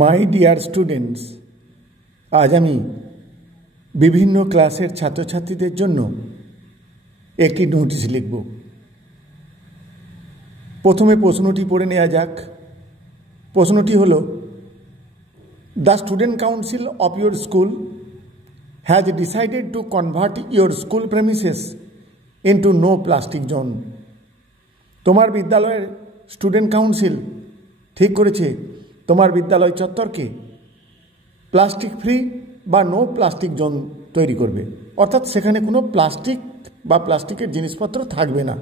My dear students, আজ আমি বিভিন্ন ক্লাসের ছাত্রছাত্রীদের জন্য একটি নোটিশ লিখব। প্রথমে প্রশ্নটি পড়ে নেওয়া যাক। প্রশ্নটি হল, the student council of your school has decided to convert your school premises into no plastic zone. তোমার বিদ্যালয়ের স্টুডেন্ট কাউন্সিল ঠিক করেছে তোমার বিদ্যালয় চত্বরকে প্লাস্টিক ফ্রি বা নো প্লাস্টিক জোন তৈরি করবে, অর্থাৎ সেখানে কোনো প্লাস্টিক বা প্লাস্টিকের জিনিসপত্র থাকবে না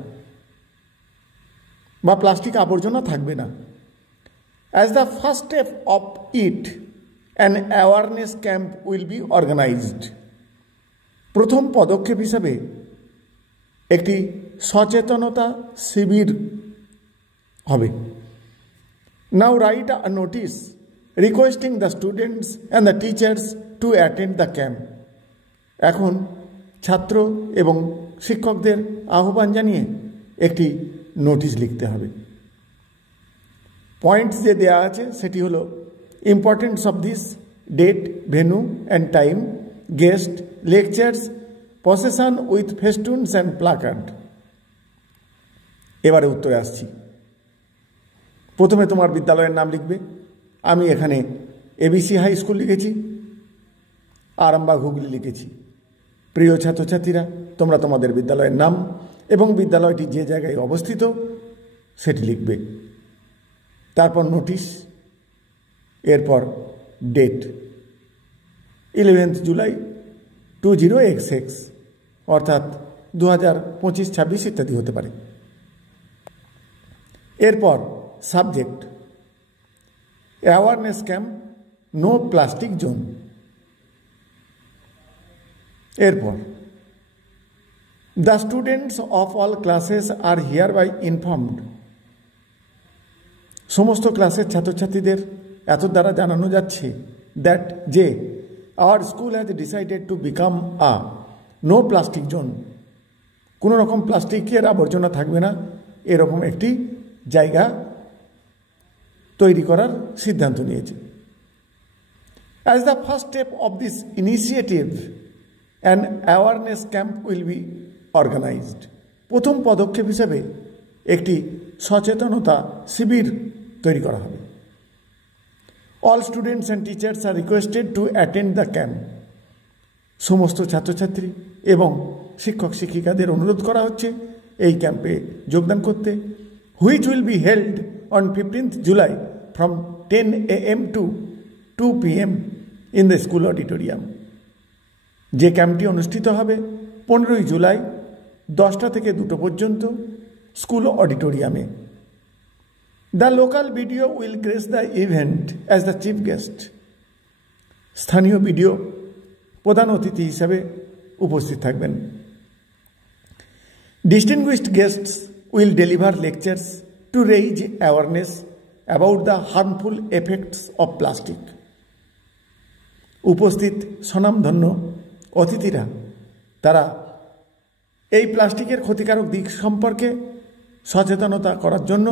বা প্লাস্টিক আবর্জনা থাকবে না। As the first step of it an awareness camp will be organised. প্রথম পদক্ষেপ হিসাবে একটি সচেতনতা শিবির হবে। Now write a notice requesting the students and the teachers to attend the camp. এখন ছাত্র এবং শিক্ষকদের আহ্বান জানিয়ে একটি নোটিশ লিখতে হবে। পয়েন্টস যে দেওয়া আছে সেটি হলো importance of this, date, venue and time, guest, lectures, procession with festoons and placard. এবারে উত্তরে আসছি। প্রথমে তোমার বিদ্যালয়ের নাম লিখবে। আমি এখানে এবিসি হাই স্কুল লিখেছি, আরামবাগ হুগলি লিখেছি। প্রিয় ছাত্রছাত্রীরা, তোমরা তোমাদের বিদ্যালয়ের নাম এবং বিদ্যালয়টি যে জায়গায় অবস্থিত সেটি লিখবে। তারপর নোটিশ, এরপর ডেট 11 জুলাই 20XX, অর্থাৎ 2025-26 ইত্যাদি হতে পারে। এরপর subject awareness camp, no plastic zone. এরপর the students of all classes are hereby informed. সমস্ত ক্লাসের ছাত্রছাত্রীদের এত দ্বারা জানানো যাচ্ছে দ্যাট যে our school has decided to become a no plastic zone. কোনো রকম প্লাস্টিকের আবর্জনা থাকবে না এরকম একটি জায়গা তৈরি করার সিদ্ধান্ত নিয়েছে। As the first step of this initiative an awareness camp will be organised. প্রথম পদক্ষেপ হিসেবে একটি সচেতনতা শিবির তৈরি করা হবে। All students and teachers are requested to attend the camp. সমস্ত ছাত্রছাত্রী এবং শিক্ষক শিক্ষিকাদের অনুরোধ করা হচ্ছে এই ক্যাম্পে যোগদান করতে, which will be held on 15th July from 10 AM to 2 PM in the school auditorium. যে ক্যাম্পটি অনুষ্ঠিত হবে 15ই জুলাই 10টা থেকে 2টো পর্যন্ত স্কুল অডিটোরিয়ামে। The local BDO will grace the event as the chief guest. স্থানীয় বিডিও প্রধান অতিথি হিসাবে উপস্থিত থাকবেন। Distinguished guests will deliver lectures to raise awareness about the harmful effects of plastic. উপস্থিত স্বনামধন্য অতিথিরা তারা এই প্লাস্টিকের ক্ষতিকারক দিক সম্পর্কে সচেতনতা করার জন্য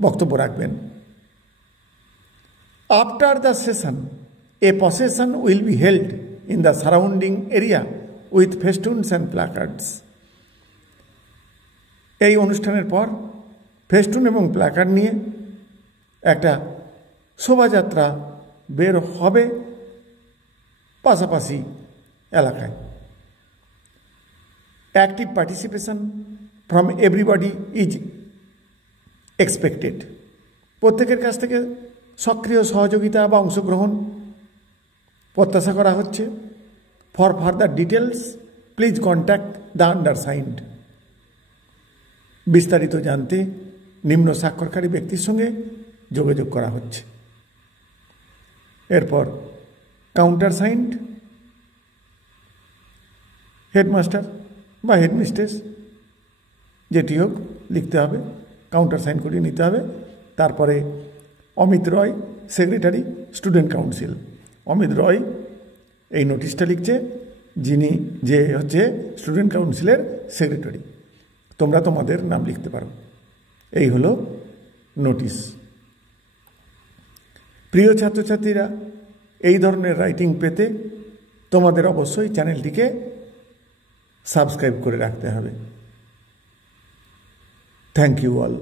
বক্তব্য রাখবেন। After the session a procession will be held in the surrounding area with festoons and placards. এই অনুষ্ঠানের পর ফেস্টুন এবং প্ল্যাকার্ড নিয়ে একটা শোভাযাত্রা বের হবে পাশাপাশি এলাকায়। Active participation from everybody is expected. প্রত্যেকের কাছ থেকে সক্রিয় সহযোগিতা বা অংশগ্রহণ প্রত্যাশা করা হচ্ছে। For further details please contact the undersigned. বিস্তারিত জানতে নিম্ন স্বাক্ষরকারী ব্যক্তির সঙ্গে যোগাযোগ করা হচ্ছে। এরপর কাউন্টার সাইন্ড হেডমাস্টার বা হেডমিস্ট্রেস যেটি হোক লিখতে হবে, কাউন্টার সাইন করে নিতে হবে। তারপরে অমিত রয়, সেক্রেটারি স্টুডেন্ট কাউন্সিল। অমিত রয় এই নোটিশটা লিখছে, যিনি যে হচ্ছে স্টুডেন্ট কাউন্সিলের সেক্রেটারি। তোমরা তোমাদের নাম লিখতে পারো। এই হলো নোটিশ। প্রিয় ছাত্রছাত্রীরা, এই ধরনের রাইটিং পেতে তোমাদের অবশ্যই চ্যানেলটিকে সাবস্ক্রাইব করে রাখতে হবে। Thank you all.